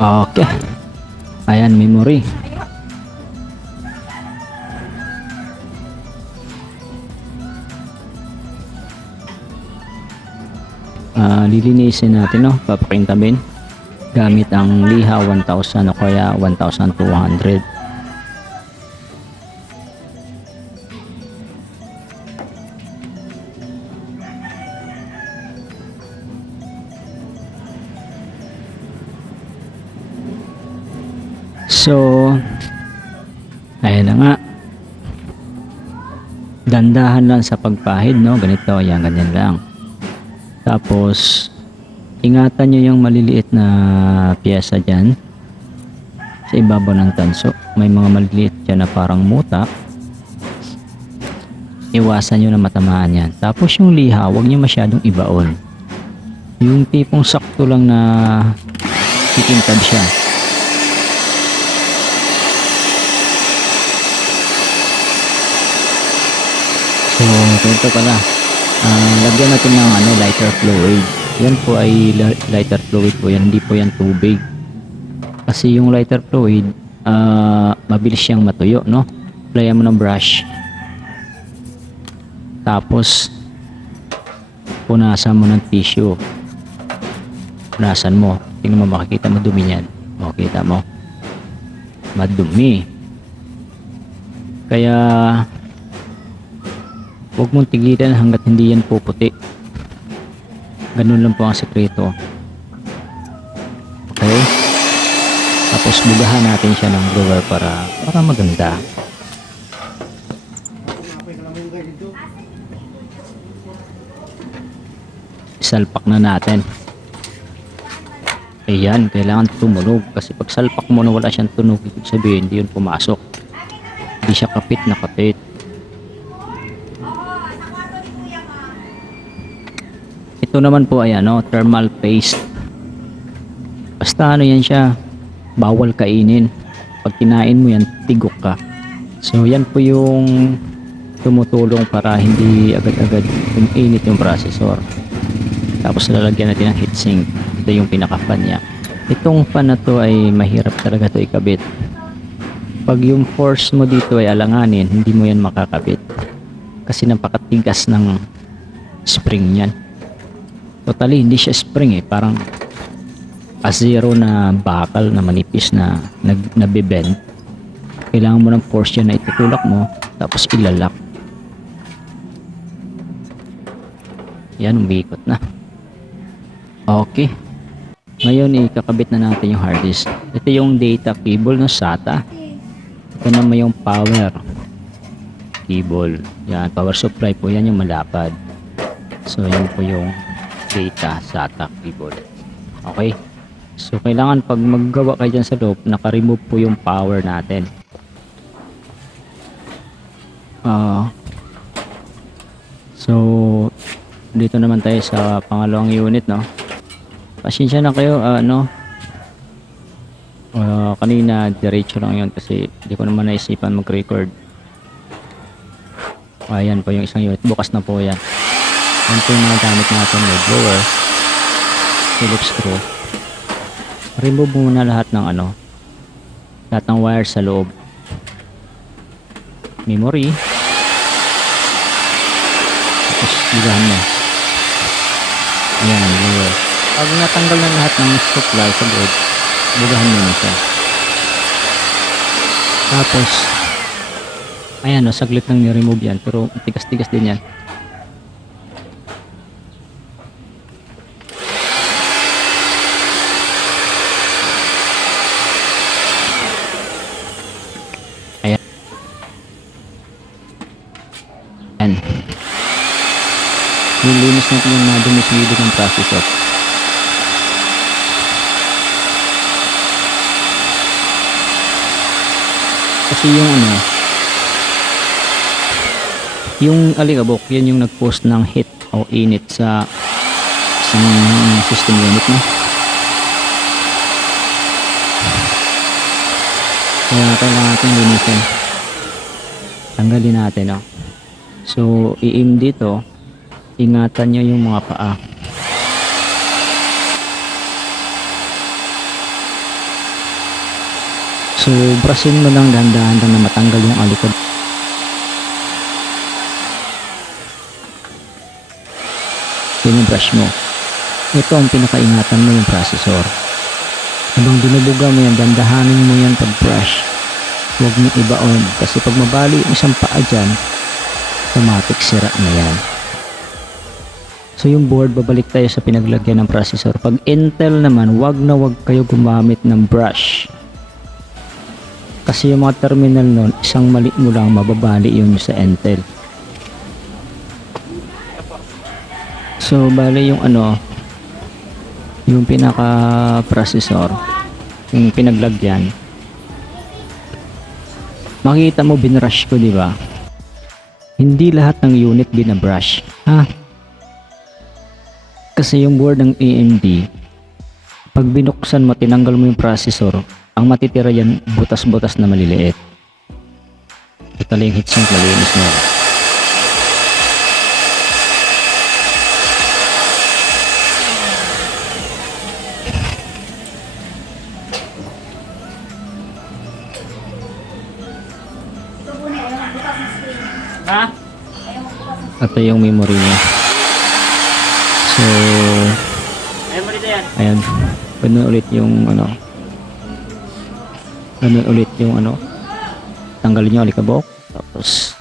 Okay. Ayan, memory. Lilinisin natin, no? Papakintabin gamit ang liha 1000 o kaya 1200. So, ayan na nga. Dandahan lang sa pagpahid, no? Ganito, ayan, ganyan lang. Tapos, ingatan nyo yung maliliit na piyesa dyan sa ibabaw ng tanso. May mga maliliit dyan na parang muta. Iwasan nyo na matamaan yan. Tapos yung liha, huwag nyo masyadong ibaon. Yung tipong sakto lang na tikintab siya. So, ito pala. Lagyan natin ng lighter fluid. Yan po ay lighter fluid po yan, hindi po yan tubig. Kasi yung lighter fluid, mabilis siyang matuyo, no? Applyan mo ng brush. Tapos, punasan mo ng tissue. Punasan mo. Tingnan mo, makikita mo dumi yan. Makikita mo. Madumi. Kaya, huwag mong tigilan hanggat hindi yan puputi. Ganun lang po ang sekreto. Okay? Tapos bugahan natin siya ng blower para maganda. Salpak na natin. Ayan, kailangan tumunog. Kasi pag salpak mo na wala siyang tunog, ibig sabihin hindi yun pumasok. Hindi siya kapit na kapit. Ito naman po ay thermal paste. Basta yan siya, bawal kainin. Pag kinain mo yan, tigok ka. So yan po yung tumutulong para hindi agad-agad uminit yung processor. Tapos lalagyan natin ng heatsink. Ito yung pinaka-fan niya. Itong fan na to ay mahirap talaga to ikabit. Pag yung force mo dito ay alanganin, hindi mo yan makakabit. Kasi napakatigas ng spring niyan. Totally hindi siya spring parang A0 na bakal na manipis na nabibend. Kailangan mo ng force yan na itutulak mo tapos ilalak. Yan, umiikot na. Okay, ngayon ikakabit na natin yung hard disk. Ito yung data cable ng SATA. Ito naman yung power cable. Yan, power supply po yan yung malapad. So yan po yung data SATA cable. Okay, so kailangan pag maggawa kayo dyan sa loob, naka-remove po yung power natin. So dito naman tayo sa pangalawang unit, no? Pasensya na kayo, kanina diretso lang yun kasi hindi ko naman naisipan mag-record. Ayan po yung isang unit, bukas na po yan. Yan po yung mga gamit natin, may blower, Phillips screw, remove muna lahat ng lahat ng wire sa loob. Memory. Tapos ligahan mo. Ayan, lower. Pag natanggal na lahat ng supply sa loob, ligahan mo na siya. Tapos ayan, saglit lang ni-remove yan, pero tigas-tigas din yan. Ayan. Ayan. Nilinis natin yung mga dumiswili ng processor. Kasi yung alikabok, yan yung nag-post ng heat o init sa isang system unit mo. Kaya kailangan natin linisin. Tanggalin natin, no? So, i-aim dito. Ingatan nyo yung mga paa. So, brusin mo lang dahan-dahan na matanggal yung alikabok. Binubrush mo. Ito ang pinakaingatan mo yung processor. Habang binubuga mo yan, dandahanin mo yan pag-brush. Huwag mo ibaon kasi pag mabali yung isang paa dyan, automatic sira na yan. So yung board, babalik tayo sa pinaglagyan ng processor. Pag Intel naman, wag na wag kayo gumamit ng brush. Kasi yung mga terminal nun, isang mali mo lang, mababali yun sa Intel. So bali yung yung pinaka processor, yung pinaglagyan, makita mo binrush ko, di ba? Hindi lahat ng unit binabrush, ha? Kasi yung board ng AMD, pag binuksan mo, tinanggal mo yung processor, ang matitira yan butas-butas na maliliit. Ito lang yung heatsink, malinis mo. Ha? Ito yung memory niya. So, ayan. Ganun ulit yung ganun ulit yung tanggalin nyo alikabok. Tapos